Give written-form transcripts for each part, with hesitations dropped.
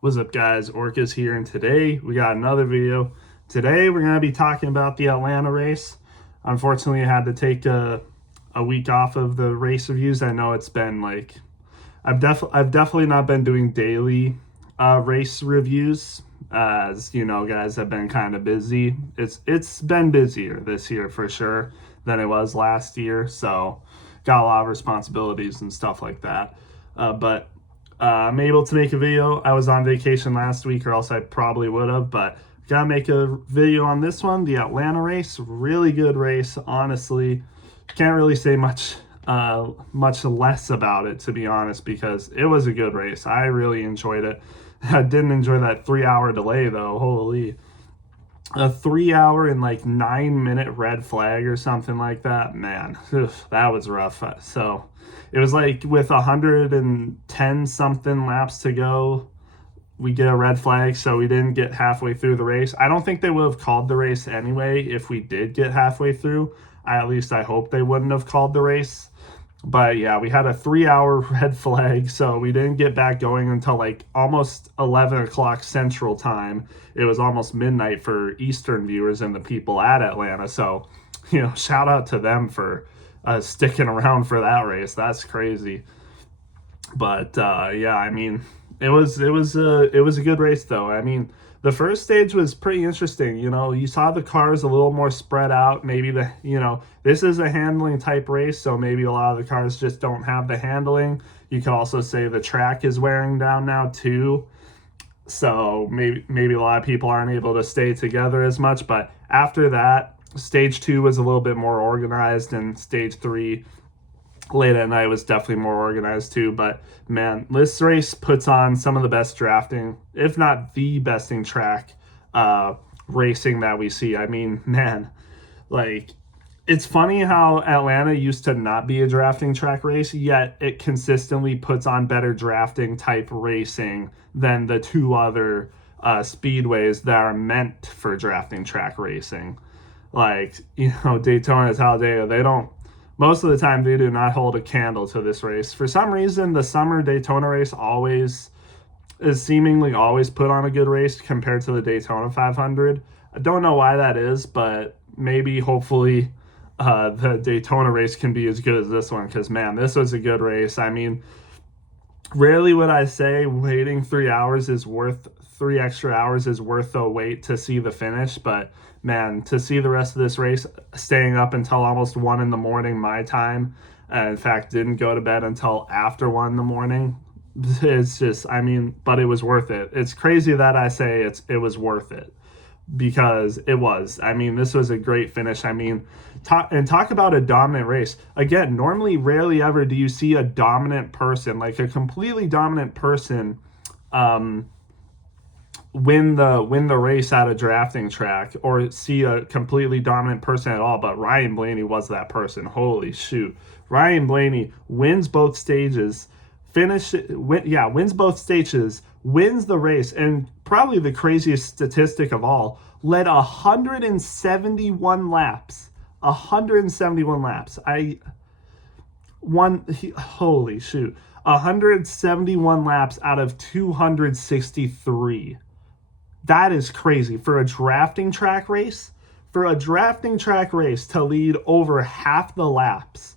What's up, guys? Orcas here, and today we got another video. Today we're going to be talking about the Atlanta race. Unfortunately, I had to take a week off of the race reviews. I know it's been like I've definitely not been doing daily race reviews, as you know, guys. I've been kind of busy. It's been busier this year for sure than it was last year. So got a lot of responsibilities and stuff like that. But I'm able to make a video. I was on vacation last week, or else I probably would have, but gotta make a video on this one, the Atlanta race. Really good race, honestly. Can't really say much less about it, to be honest, because it was a good race. I really enjoyed it. I didn't enjoy that 3 hour delay though. Holy, a 3 hour and like 9 minute red flag or something like that, man. That was rough. So it was like with 110 something laps to go, we get a red flag, so we didn't get halfway through the race. I don't think they would have called the race anyway if we did get halfway through. At least I hope they wouldn't have called the race. But yeah, we had a 3 hour red flag, so we didn't get back going until like almost 11 o'clock Central Time. It was almost midnight for Eastern viewers and the people at Atlanta. So, shout out to them for sticking around for that race. That's crazy. But yeah, I mean, it was a good race though. I mean, the first stage was pretty interesting. You saw the cars a little more spread out. Maybe this is a handling type race, so maybe a lot of the cars just don't have the handling. You could also say the track is wearing down now too. So maybe a lot of people aren't able to stay together as much. But after that, stage two was a little bit more organized, and stage three late at night was definitely more organized too. But man, this race puts on some of the best drafting, if not the best in track racing that we see. I mean, man, like, it's funny how Atlanta used to not be a drafting track race, yet it consistently puts on better drafting type racing than the two other speedways that are meant for drafting track racing. Like, Daytona, Talladega, they don't, most of the time, they do not hold a candle to this race. For some reason, the summer Daytona race always is seemingly always put on a good race compared to the Daytona 500. I don't know why that is, but maybe hopefully the Daytona race can be as good as this one, because man, this was a good race. I mean, rarely would I say waiting 3 hours is worth 3 extra hours is worth the wait to see the finish, but man, to see the rest of this race, staying up until almost 1 in the morning my time, in fact didn't go to bed until after 1 in the morning. It's just, I mean, but it was worth it. It's crazy that I say it was worth it, because it was. I mean, this was a great finish. I mean, talk about a dominant race. Again, normally, rarely ever do you see a dominant person, like a completely dominant person, win the race at a drafting track, or see a completely dominant person at all. But Ryan Blaney was that person. Holy shoot. Ryan Blaney wins both stages, wins both stages, wins the race, and probably the craziest statistic of all, led 171 laps. 171 laps. Holy shoot. 171 laps out of 263. That is crazy for a drafting track race. For a drafting track race to lead over half the laps,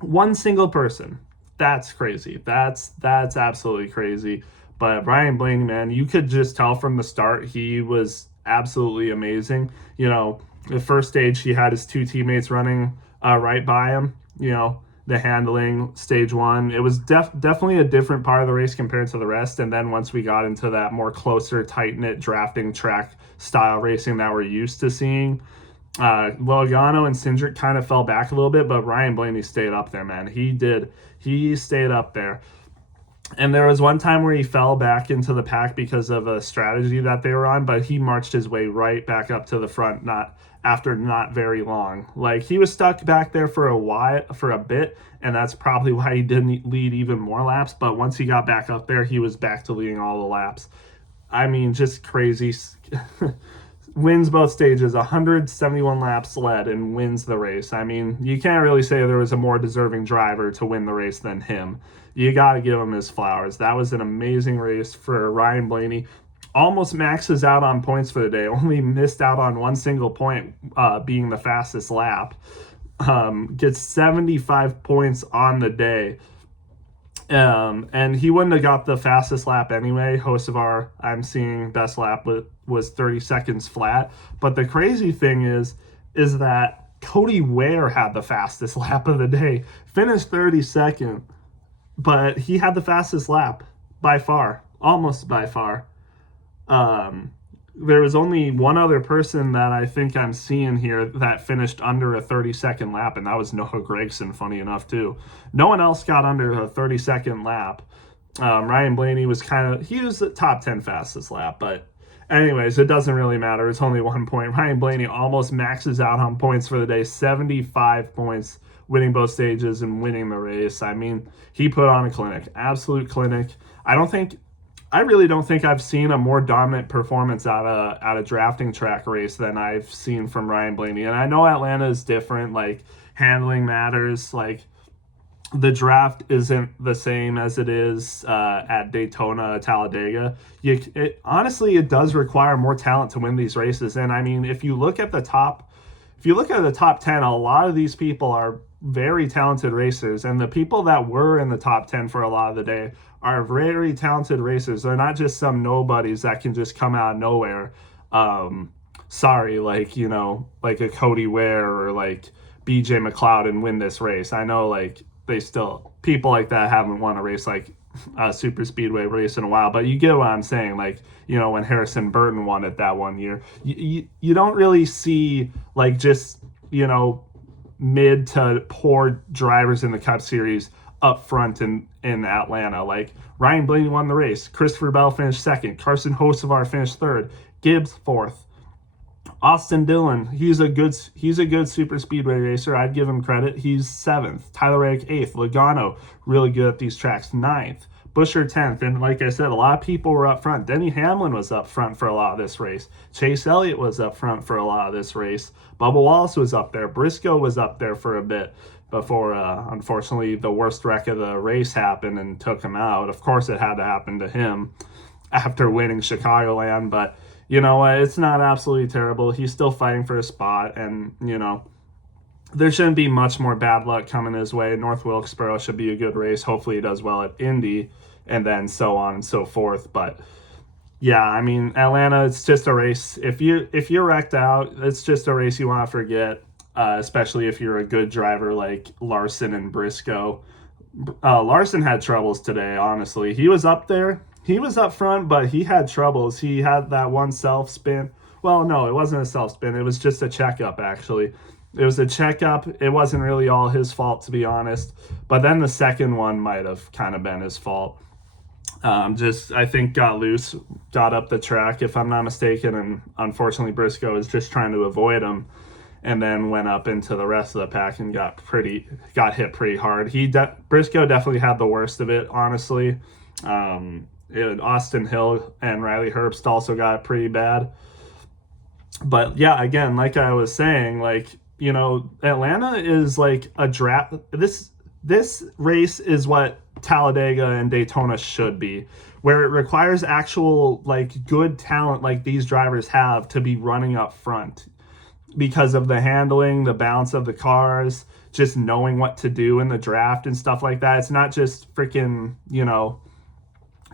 one single person. That's crazy. That's absolutely crazy. But Ryan Blaney, man, you could just tell from the start he was absolutely amazing. The first stage he had his two teammates running right by him. The handling, stage one, it was definitely a different part of the race compared to the rest. And then once we got into that more closer, tight-knit drafting track style racing that we're used to seeing, Logano and Cindric kind of fell back a little bit, but Ryan Blaney stayed up there, man. He stayed up there. And there was one time where he fell back into the pack because of a strategy that they were on, but he marched his way right back up to the front, not very long. Like, he was stuck back there for a bit, and that's probably why he didn't lead even more laps. But once he got back up there, he was back to leading all the laps. I mean, just crazy. Wins both stages, 171 laps led, and wins the race. I mean, you can't really say there was a more deserving driver to win the race than him, you got to give him his flowers. That was an amazing race for Ryan Blaney. Almost maxes out on points for the day. Only missed out on one single point, being the fastest lap. Gets 75 points on the day. And he wouldn't have got the fastest lap anyway. Hocevar, I'm seeing best lap was 30 seconds flat. But the crazy thing is that Cody Ware had the fastest lap of the day. Finished 32nd, but he had the fastest lap by far, almost by far. There was only one other person that I think I'm seeing here that finished under a 30-second lap, and that was Noah Gragson, funny enough, too. No one else got under a 30-second lap. Ryan Blaney was he was the top 10 fastest lap, but anyways, it doesn't really matter. It's only 1 point. Ryan Blaney almost maxes out on points for the day, 75 points, winning both stages and winning the race. I mean, he put on a clinic, absolute clinic. I really don't think I've seen a more dominant performance at a drafting track race than I've seen from Ryan Blaney. And I know Atlanta is different, like handling matters, like the draft isn't the same as it is at Daytona, Talladega. Honestly, it does require more talent to win these races. And I mean, if you look at the top 10, a lot of these people are very talented racers, and the people that were in the top 10 for a lot of the day are very talented racers. They're not just some nobodies that can just come out of nowhere. Like a Cody Ware or like BJ McLeod and win this race. I know like people like that haven't won a race like a super speedway race in a while, but you get what I'm saying. Like, when Harrison Burton won it that one year, you don't really see like just, mid to poor drivers in the Cup Series up front in Atlanta. Like Ryan Blaney won the race. Christopher Bell finished second. Carson Hocevar finished third. Gibbs fourth. Austin Dillon, he's a good super speedway racer. I'd give him credit. He's seventh. Tyler Reddick eighth. Logano, really good at these tracks, ninth. Buescher 10th. And like I said, a lot of people were up front. Denny Hamlin was up front for a lot of this race. Chase Elliott was up front for a lot of this race. Bubba Wallace was up there. Briscoe was up there for a bit before, unfortunately, the worst wreck of the race happened and took him out. Of course, it had to happen to him after winning Chicagoland, but you know what? It's not absolutely terrible. He's still fighting for a spot, and, there shouldn't be much more bad luck coming his way. North Wilkesboro should be a good race. Hopefully he does well at Indy, and then so on and so forth. But yeah, I mean, Atlanta, it's just a race. If you're wrecked out, it's just a race you want to forget, especially if you're a good driver like Larson and Briscoe. Larson had troubles today, honestly. He was up there. He was up front, but he had troubles. He had that one self-spin. Well, no, it wasn't a self-spin. It was just a checkup, actually. It was a checkup. It wasn't really all his fault, to be honest. But then the second one might have kind of been his fault. I think got loose, got up the track, if I'm not mistaken, and unfortunately Briscoe was just trying to avoid him, and then went up into the rest of the pack and got hit pretty hard. Briscoe definitely had the worst of it, honestly. Austin Hill and Riley Herbst also got pretty bad. But yeah, again, like I was saying, like, Atlanta is like a draft. This race is what Talladega and Daytona should be, where it requires actual like good talent like these drivers have to be running up front because of the handling, the balance of the cars, just knowing what to do in the draft and stuff like that. It's not just freaking,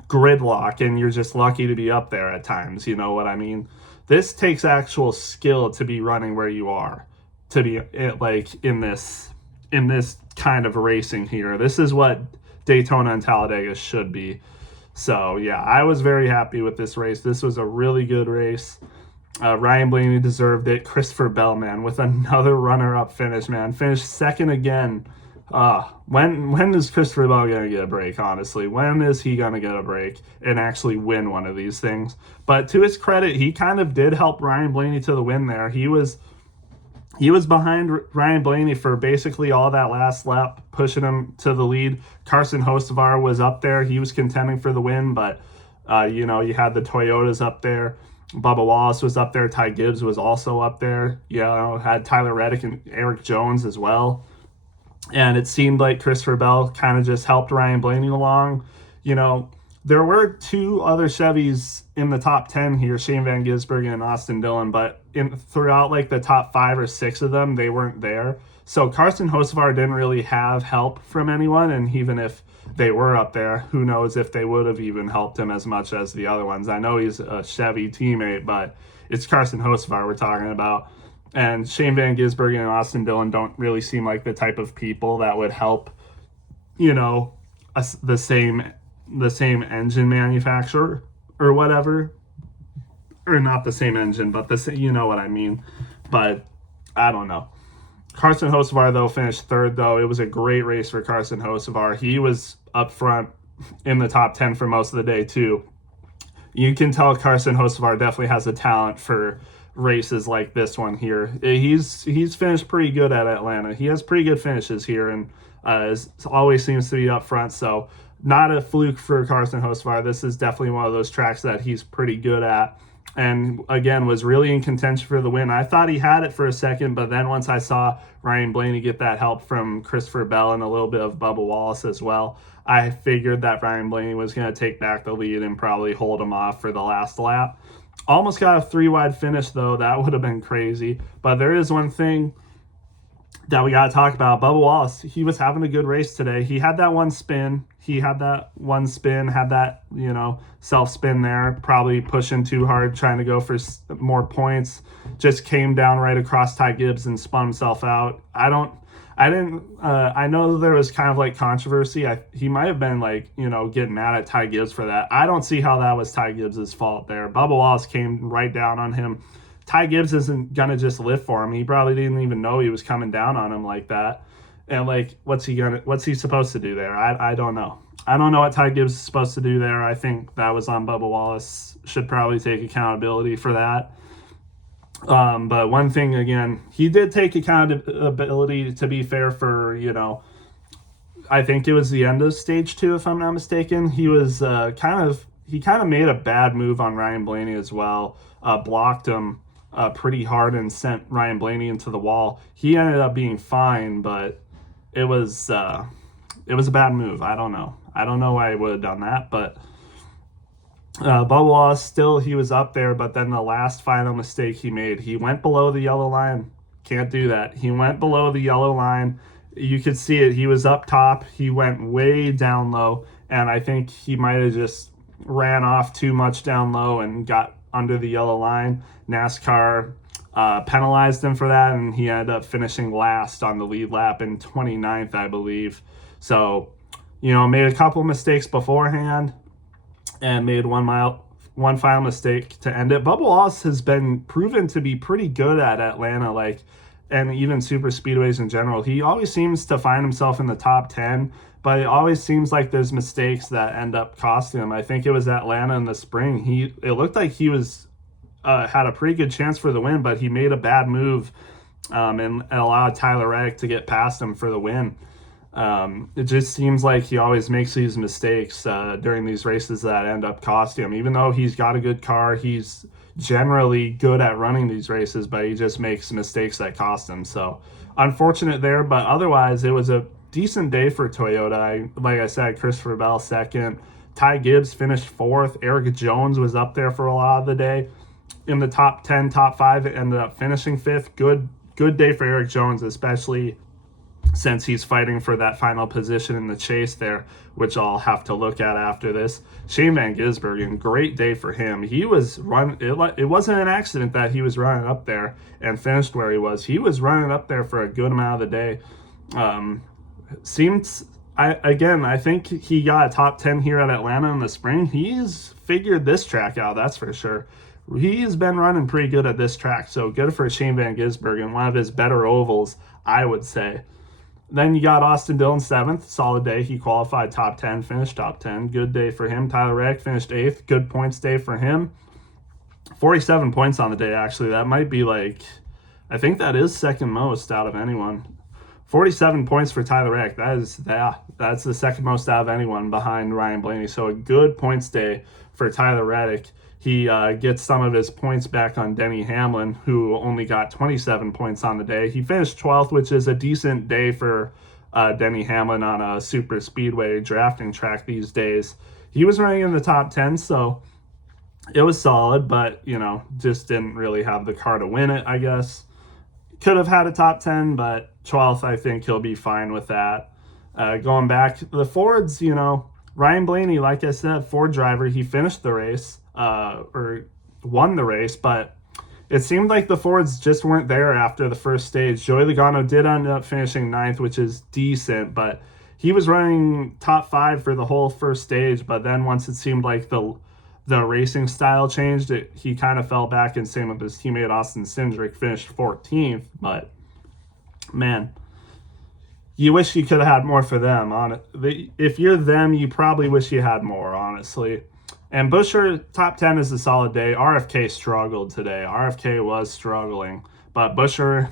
gridlock and you're just lucky to be up there at times. You know what I mean? This takes actual skill to be running where you are, to be like in this kind of racing here. This is what Daytona and Talladega should be. So yeah, I was very happy with this race. This was a really good race. Ryan Blaney deserved it. Christopher Bell, man, with another runner-up finish, man. Finished second again. When is Christopher Bell going to get a break, honestly? When is he going to get a break and actually win one of these things? But to his credit, he kind of did help Ryan Blaney to the win there. He was behind Ryan Blaney for basically all that last lap, pushing him to the lead. Carson Hocevar was up there. He was contending for the win, but, you had the Toyotas up there. Bubba Wallace was up there. Ty Gibbs was also up there. Had Tyler Reddick and Eric Jones as well. And it seemed like Christopher Bell kind of just helped Ryan Blaney along. You know, there were two other Chevys in the top 10 here, Shane Van Gisbergen and Austin Dillon, but throughout like the top 5 or 6 of them, they weren't there. So Carson Hocevar didn't really have help from anyone, and even if they were up there, who knows if they would have even helped him as much as the other ones. I know he's a Chevy teammate, but it's Carson Hocevar we're talking about. And Shane Van Gisbergen and Austin Dillon don't really seem like the type of people that would help, you know, the same engine manufacturer or whatever, or not the same engine, but you know what I mean. But I don't know. Carson Hocevar though finished third though. It was a great race for Carson Hocevar. He was up front in the top 10 for most of the day too. You can tell Carson Hocevar definitely has a talent for races like this one here. He's finished pretty good at Atlanta. He has pretty good finishes here, and always seems to be up front. So not a fluke for Carson Hocevar. This is definitely one of those tracks that he's pretty good at, and again was really in contention for the win. I thought he had it for a second, but then once I saw Ryan Blaney get that help from Christopher Bell and a little bit of Bubba Wallace as well, I figured that Ryan Blaney was going to take back the lead and probably hold him off for the last lap. Almost got a 3-wide finish, though. That would have been crazy. But there is one thing that we got to talk about. Bubba Wallace, he was having a good race today. He had that one spin. Had that, you know, self-spin there, probably pushing too hard, trying to go for more points. Just came down right across Ty Gibbs and spun himself out. I know there was kind of like controversy. He might have been like, you know, getting mad at Ty Gibbs for that. I don't see how that was Ty Gibbs' fault there. Bubba Wallace came right down on him. Ty Gibbs isn't going to just live for him. He probably didn't even know he was coming down on him like that. And like, what's he supposed to do there? I don't know. I don't know what Ty Gibbs is supposed to do there. I think that was on Bubba Wallace. Should probably take accountability for that. But one thing, again, he did take accountability, to be fair, for, you know, I think it was the end of stage 2, if I'm not mistaken. He was kind of made a bad move on Ryan Blaney as well, blocked him pretty hard and sent Ryan Blaney into the wall. He ended up being fine, but it was a bad move. I don't know why he would have done that, but Bubba Wallace, still, he was up there, but then the last final mistake he made, he went below the yellow line. Can't do that. He went below the yellow line. You could see it. He was up top. He went way down low, and I think he might have just ran off too much down low and got under the yellow line. NASCAR penalized him for that, and he ended up finishing last on the lead lap in 29th, I believe. So, you know, made a couple mistakes beforehand and made one final mistake to end it. Bubba Wallace has been proven to be pretty good at Atlanta, and even super speedways in general. He always seems to find himself in the top 10, but it always seems like there's mistakes that end up costing him. I think it was Atlanta in the spring. It looked like he was had a pretty good chance for the win, but he made a bad move and allowed Tyler Reddick to get past him for the win. It just seems like he always makes these mistakes during these races that end up costing him. Even though he's got a good car, he's generally good at running these races, but he just makes mistakes that cost him. So unfortunate there, but otherwise it was a decent day for Toyota. Like I said, Christopher Bell second. Ty Gibbs finished fourth. Eric Jones was up there for a lot of the day. In the top 10, top 5, it ended up finishing fifth. Good day for Eric Jones, especially since he's fighting for that final position in the chase there, which I'll have to look at after this. Shane Van Gisbergen, great day for him. He was it wasn't an accident that he was running up there and finished where he was. He was running up there for a good amount of the day. I think he got a top 10 here at Atlanta in the spring. He's figured this track out, that's for sure. He's been running pretty good at this track, so good for Shane Van Gisbergen, one of his better ovals, I would say. Then you got Austin Dillon 7th, solid day. He qualified top 10, finished top 10. Good day for him. Tyler Reddick finished 8th. Good points day for him. 47 points on the day, actually. That might be I think that is second most out of anyone. 47 points for Tyler Reddick. That's the second most out of anyone behind Ryan Blaney. So a good points day for Tyler Reddick. He gets some of his points back on Denny Hamlin, who only got 27 points on the day. He finished 12th, which is a decent day for Denny Hamlin on a super speedway drafting track these days. He was running in the top 10, so it was solid, but, just didn't really have the car to win it, I guess. Could have had a top 10, but 12th, I think he'll be fine with that. Going back, the Fords, Ryan Blaney, like I said, Ford driver, he finished the race, or won the race, but it seemed like the Fords just weren't there after the first stage. Joey Logano did end up finishing 9th, which is decent, but he was running top 5 for the whole first stage, but then once it seemed like the racing style changed, he kind of fell back, and same with his teammate Austin Cindric, finished 14th, but man, you wish you could have had more for them. If you're them, you probably wish you had more, honestly. And Buescher, top 10 is a solid day. RFK struggled today. RFK was struggling. But Buescher,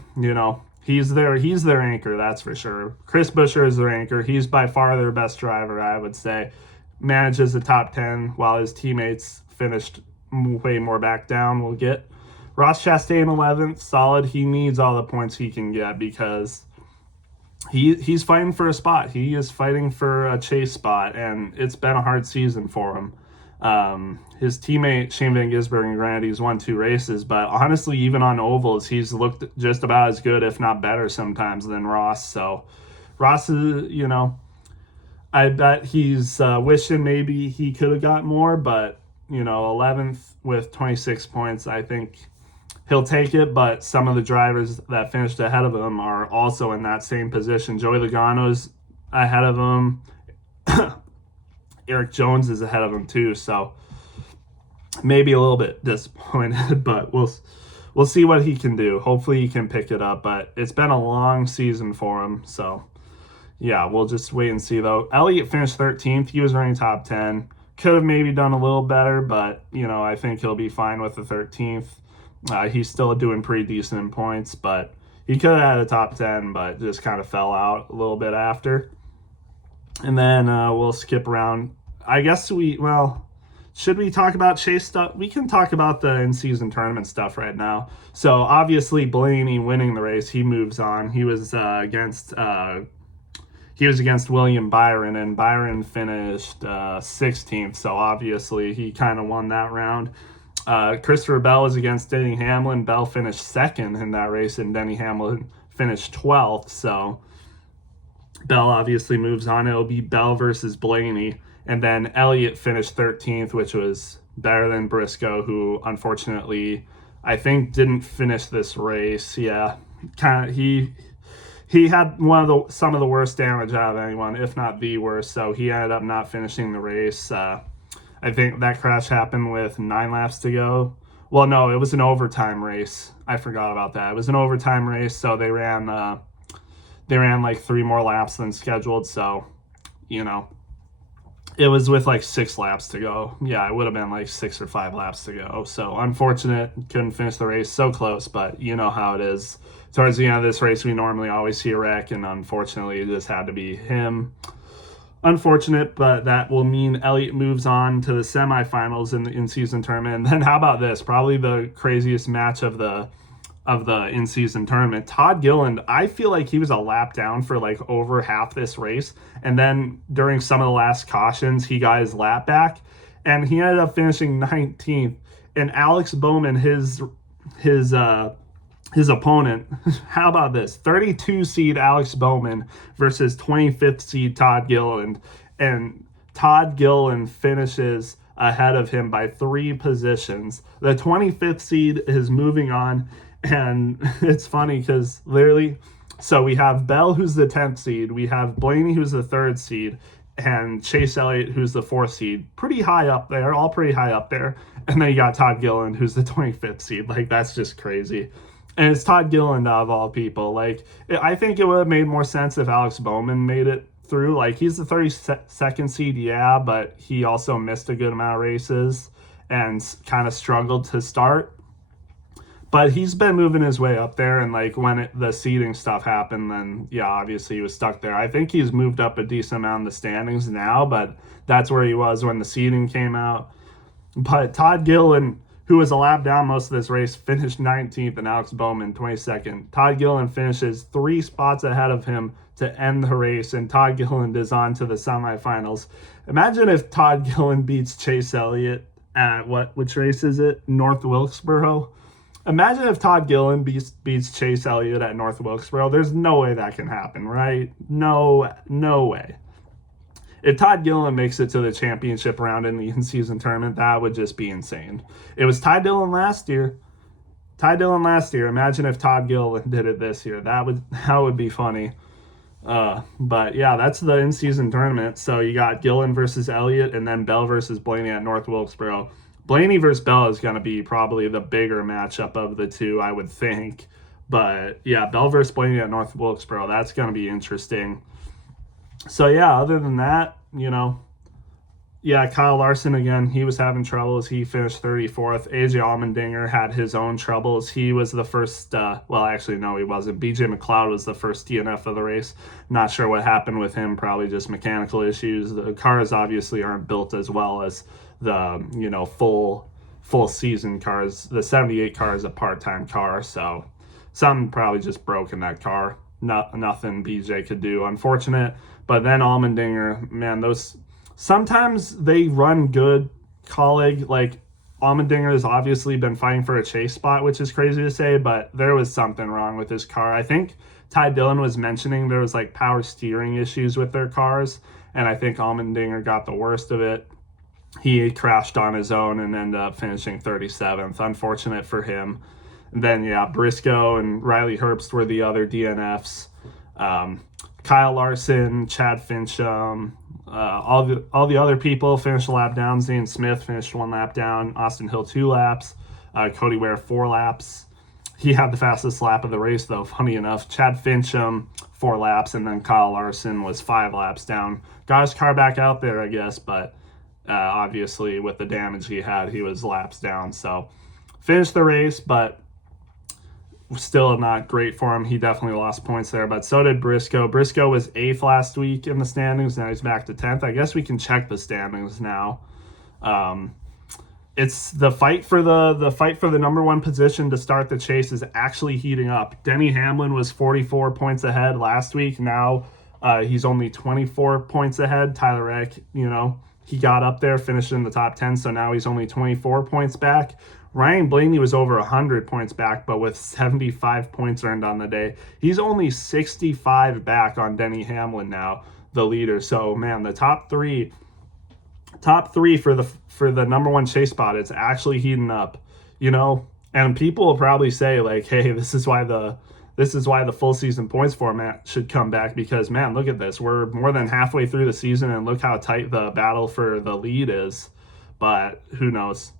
he's their anchor, that's for sure. Chris Buescher is their anchor. He's by far their best driver, I would say. Manages the top 10 while his teammates finished way more back down. We'll get Ross Chastain 11th, solid. He needs all the points he can get because he's fighting for a spot. He is fighting for a chase spot, and it's been a hard season for him. His teammate Shane Van Gisbergen, and granted, he's won 2 races, but honestly, even on ovals, he's looked just about as good, if not better sometimes, than Ross. So Ross is, I bet he's wishing maybe he could have got more, but 11th with 26 points, I think he'll take it. But some of the drivers that finished ahead of him are also in that same position. Joey Logano's ahead of him. Eric Jones is ahead of him too, so maybe a little bit disappointed, but we'll see what he can do. Hopefully he can pick it up, but it's been a long season for him, so yeah, we'll just wait and see though. Elliott finished 13th. He was running top 10. Could have maybe done a little better, but I think he'll be fine with the 13th. He's still doing pretty decent in points, but he could have had a top 10, but just kind of fell out a little bit after. And then we'll skip around. I guess should we talk about chase stuff? We can talk about the in-season tournament stuff right now. So obviously Blaney winning the race, he moves on. He was against William Byron, and Byron finished 16th. So obviously he kind of won that round. Christopher Bell was against Denny Hamlin. Bell finished 2nd in that race, and Denny Hamlin finished 12th. So Bell obviously moves on. It'll be Bell versus Blaney. And then Elliott finished 13th, which was better than Briscoe, who unfortunately I think didn't finish this race. Yeah, he had some of the worst damage out of anyone, if not the worst. So he ended up not finishing the race. I think that crash happened with 9 laps to go. Well, no, it was an overtime race. I forgot about that. It was an overtime race, so they ran like 3 more laps than scheduled. So, it was with like 6 laps to go. Yeah, it would have been like 6 or 5 laps to go. So unfortunate, couldn't finish the race. So close, but you know how it is. Towards the end of this race, we normally always see a wreck, and unfortunately, it just had to be him. Unfortunate, but that will mean Elliott moves on to the semifinals in the in-season tournament. And then how about this? Probably the craziest match of the in-season tournament. Todd Gilliland, I feel like he was a lap down for like over half this race, and then during some of the last cautions he got his lap back, and he ended up finishing 19th. And Alex Bowman, his opponent, how about this? 32 seed Alex Bowman versus 25th seed Todd Gilliland, and Todd Gilliland finishes ahead of him by 3 positions. The 25th seed is moving on. And it's funny because literally, so we have Bell, who's the 10th seed. We have Blaney, who's the 3rd seed. And Chase Elliott, who's the 4th seed. Pretty high up there, all pretty high up there. And then you got Todd Gilliland, who's the 25th seed. Like, that's just crazy. And it's Todd Gilliland out of all people. Like, I think it would have made more sense if Alex Bowman made it through. Like, he's the 32nd seed, yeah, but he also missed a good amount of races and kind of struggled to start. But he's been moving his way up there, and like when the seeding stuff happened, then yeah, obviously he was stuck there. I think he's moved up a decent amount in the standings now, but that's where he was when the seeding came out. But Todd Gilliland, who was a lap down most of this race, finished 19th, and Alex Bowman 22nd. Todd Gilliland finishes 3 spots ahead of him to end the race, and Todd Gilliland is on to the semifinals. Imagine if Todd Gilliland beats Chase Elliott at which race is it? North Wilkesboro. Imagine if Todd Gilliland beats Chase Elliott at North Wilkesboro. There's no way that can happen, right? No way. If Todd Gilliland makes it to the championship round in the in-season tournament, that would just be insane. It was Ty Dillon last year. Imagine if Todd Gilliland did it this year. That would be funny. But yeah, that's the in-season tournament. So you got Gilliland versus Elliott, and then Bell versus Blaney at North Wilkesboro. Blaney versus Bell is going to be probably the bigger matchup of the two, I would think. But yeah, Bell versus Blaney at North Wilkesboro, that's going to be interesting. So yeah, other than that, Kyle Larson again, he was having troubles. He finished 34th. AJ Allmendinger had his own troubles. He was the first, actually, no, he wasn't. BJ McLeod was the first DNF of the race. Not sure what happened with him, probably just mechanical issues. The cars obviously aren't built as well as the, full season cars. The 78 car is a part-time car, so something probably just broke in that car. Nothing BJ could do. Unfortunate. But then Allmendinger, man, sometimes they run good. Colleague, like Allmendinger has obviously been fighting for a chase spot, which is crazy to say, but there was something wrong with his car. I think Ty Dillon was mentioning there was like power steering issues with their cars, and I think Allmendinger got the worst of it. He crashed on his own and ended up finishing 37th. Unfortunate for him. And then, Briscoe and Riley Herbst were the other DNFs. Kyle Larson, Chad Fincham, all the other people finished a lap down. Zane Smith finished 1 lap down. Austin Hill 2 laps. Cody Ware 4 laps. He had the fastest lap of the race, though, funny enough. Chad Fincham 4 laps, and then Kyle Larson was 5 laps down. Got his car back out there, I guess, but obviously with the damage he had, he was laps down. So finished the race, but still not great for him. He definitely lost points there, but so did Briscoe. Briscoe was 8th last week in the standings. Now he's back to 10th. I guess we can check the standings now. It's the fight for the number 1 position to start the chase is actually heating up. Denny Hamlin was 44 points ahead last week. Now he's only 24 points ahead. Tyler Reddick, he got up there, finished in the top 10, so now he's only 24 points back. Ryan Blaney was over 100 points back, but with 75 points earned on the day. He's only 65 back on Denny Hamlin now, the leader. So, man, the top three for the number 1 chase spot, it's actually heating up, And people will probably say, like, hey, this is why the full season points format should come back because, man, look at this. We're more than halfway through the season, and look how tight the battle for the lead is. But who knows?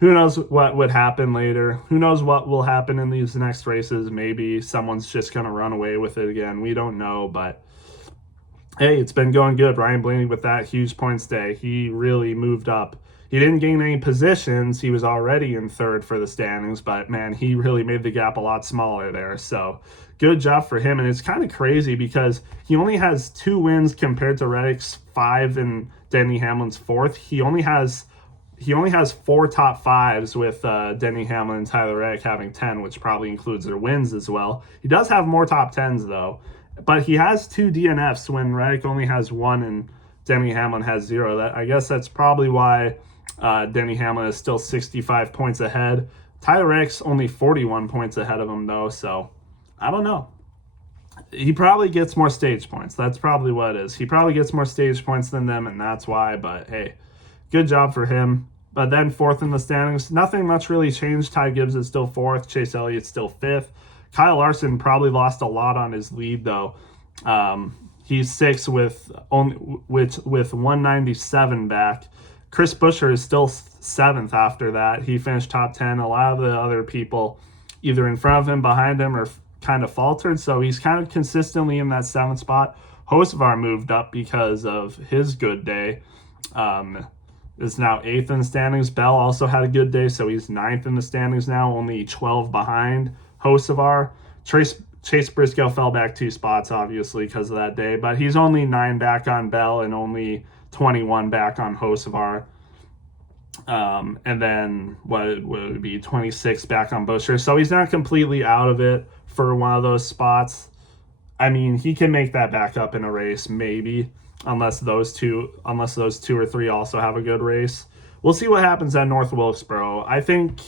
Who knows what would happen later? Who knows what will happen in these next races? Maybe someone's just going to run away with it again. We don't know, but hey, it's been going good. Ryan Blaney with that huge points day. He really moved up. He didn't gain any positions. He was already in 3rd for the standings, but man, he really made the gap a lot smaller there. So good job for him. And it's kind of crazy because he only has 2 wins compared to Reddick's 5 and Denny Hamlin's 4th. He only has 4 top 5s with Denny Hamlin and Tyler Reddick having 10, which probably includes their wins as well. He does have more top 10s, though. But he has 2 DNFs when Reddick only has 1 and Denny Hamlin has 0. I guess that's probably why Denny Hamlin is still 65 points ahead. Tyler Reddick's only 41 points ahead of him, though, so I don't know. He probably gets more stage points. That's probably what it is. He probably gets more stage points than them, and that's why, but hey. Good job for him. But then 4th in the standings, nothing much really changed. Ty Gibbs is still 4th. Chase Elliott's still 5th. Kyle Larson probably lost a lot on his lead, though. He's 6th with 197 back. Chris Buescher is still 7th after that. He finished top 10. A lot of the other people either in front of him, behind him, or kind of faltered. So he's kind of consistently in that 7th spot. Hocevar moved up because of his good day. Is now 8th in the standings. Bell also had a good day, so he's 9th in the standings now, only 12 behind Hocevar. Chase Briscoe fell back 2 spots, obviously, because of that day, but he's only 9 back on Bell and only 21 back on Hocevar. And then what would it be, 26 back on Buescher. So he's not completely out of it for one of those spots. I mean, he can make that back up in a race, maybe, unless those two or three also have a good race. We'll see what happens at North Wilkesboro. I think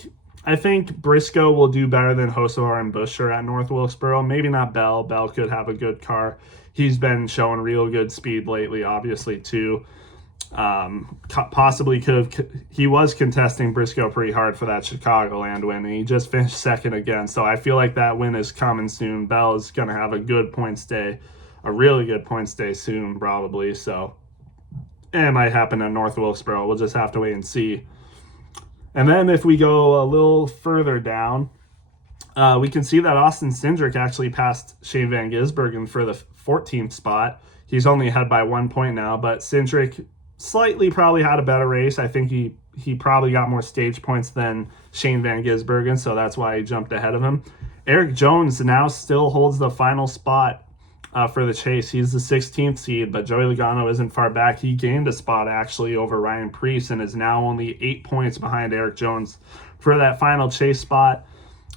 Briscoe will do better than Hocevar and Buescher at North Wilkesboro. Maybe not Bell. Bell could have a good car. He's been showing real good speed lately, obviously, too. Possibly could have. He was contesting Briscoe pretty hard for that Chicagoland win, and he just finished second again. So I feel like that win is coming soon. Bell is going to have a good points day, a really good points day soon, probably. So it might happen at North Wilkesboro. We'll just have to wait and see. And then if we go a little further down, we can see that Austin Cindric actually passed Shane Van Gisbergen for the 14th spot. He's only ahead by 1 point now, but Cindric slightly probably had a better race. I think he probably got more stage points than Shane Van Gisbergen, so that's why he jumped ahead of him. Eric Jones now still holds the final spot for the chase. He's the 16th seed, but Joey Logano isn't far back. He gained a spot actually over Ryan Preece and is now only 8 points behind Eric Jones for that final chase spot.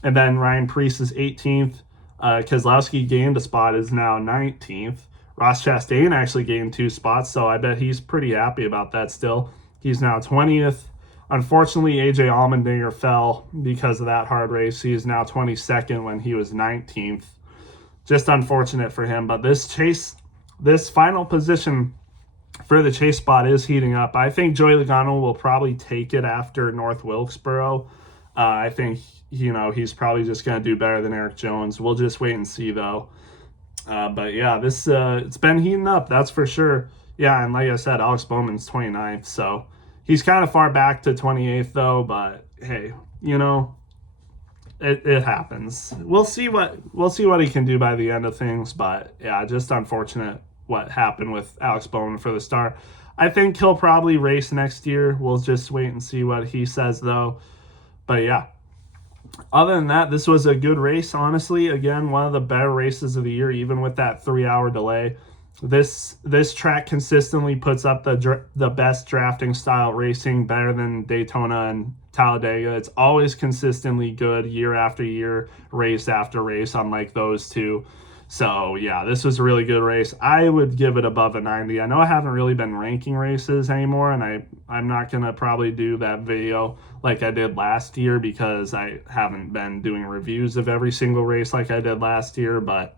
And then Ryan Preece is 18th. Keselowski gained a spot, is now 19th. Ross Chastain actually gained 2 spots, so I bet he's pretty happy about that still. He's now 20th. Unfortunately, AJ Allmendinger fell because of that hard race. He is now 22nd when he was 19th. Just unfortunate for him, but this final position for the chase spot is heating up. I think Joey Logano will probably take it after North Wilkesboro. I think, he's probably just going to do better than Eric Jones. We'll just wait and see, though. But yeah, this it's been heating up, that's for sure. Yeah, and like I said, Alex Bowman's 29th, so he's kind of far back to 28th, though. But hey, it happens. We'll see what he can do by the end of things. But yeah, just unfortunate what happened with Alex Bowman for the start. I think he'll probably race next year. We'll just wait and see what he says, though. But yeah, other than that, this was a good race, honestly. Again, one of the better races of the year, even with that 3-hour delay. This track consistently puts up the best drafting style racing, better than Daytona and Talladega. It's always consistently good year after year, race after race, unlike those two. So yeah, this was a really good race. I would give it above a 90. I know I haven't really been ranking races anymore, and I'm not going to probably do that video like I did last year because I haven't been doing reviews of every single race like I did last year, but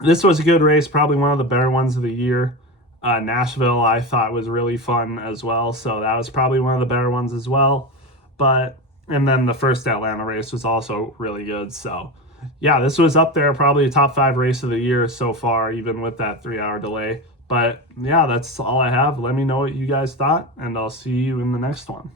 this was a good race, probably one of the better ones of the year. Nashville, I thought, was really fun as well, so that was probably one of the better ones as well. And then the first Atlanta race was also really good, so yeah, this was up there, probably a top 5 race of the year so far, even with that 3-hour delay. But yeah, that's all I have. Let me know what you guys thought, and I'll see you in the next one.